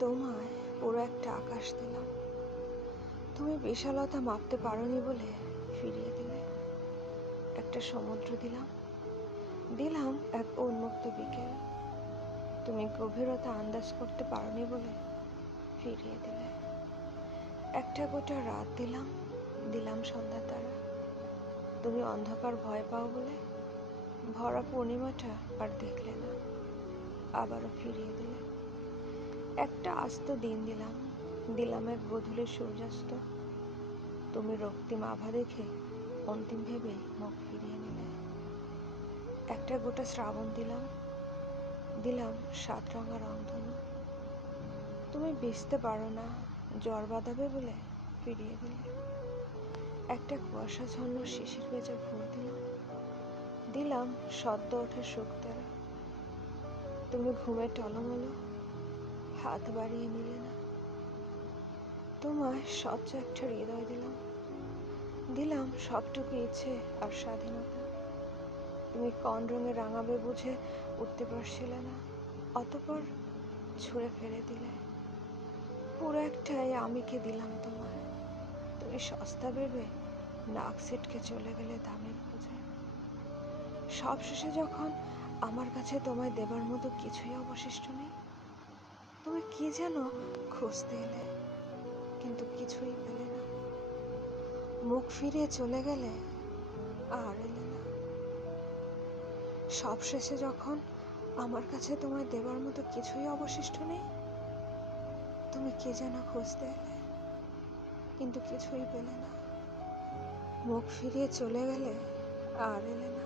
তোমায় পুরো একটা আকাশ দিলাম, তুমি বিশালতা মাপতে পারোনি বলে ফিরিয়ে দিলে। একটা সমুদ্র দিলাম, দিলাম এক উন্মুক্ত বিকেল, তুমি গভীরতা আন্দাজ করতে পারোনি বলে ফিরিয়ে দিলে। একটা গোটা রাত দিলাম, দিলাম সন্ধ্যা তারা, তুমি অন্ধকার ভয় পাও বলে ভরা পূর্ণিমাটা আর দেখলে না, আবারও ফিরিয়ে দিলে। একটা আস্ত দিন দিলাম, দিলাম এক গধূলির সূর্যাস্ত, তুমি রক্তিম আভা দেখে অন্তিম ভেবে মুখ ফিরিয়ে নিলে। একটা গোটা শ্রাবণ দিলাম, দিলাম 7 রঙা রংধনু, তুমি ভিজতে পারো না, জ্বর বাঁধাবে বলে ফিরিয়ে দিলে। একটা কুয়াশাচ্ছন্ন শিশির ভেজা ভোর দিলাম, দিলাম সদ্য ওঠা শুকতারা, তুমি ঘুমে টলমলো হাত বাড়িয়ে নিলে না। তোমায় স্বচ্ছ একটা হৃদয় দিলাম, দিলাম সবটুকু ইচ্ছে আর স্বাধীনতা, তুমি কোন রঙে রাঙাবে বুঝে উঠতে পারছিলে না, অতঃপর ছুঁড়ে ফেলে দিলে। পুরো একটাই আমিকে দিলাম তোমায়, তুমি সস্তা ভেবে নাক ছিটকে চলে গেলে দামের খোঁজে। সবশেষে যখন আমার কাছে তোমায় দেবার মতো কিছুই অবশিষ্ট নেই, তুমি কি যেন খুঁজতে এলে, কিন্তু কিছুই পেলে না, মুখ ফিরিয়ে চলে গেলে আর এলে না। সবশেষে যখন আমার কাছে তোমায় দেবার মতো কিছুই অবশিষ্ট নেই, তুমি কি যেন খুঁজতে এলে, কিন্তু কিছুই পেলে না, মুখ ফিরিয়ে চলে গেলে আর এলে না।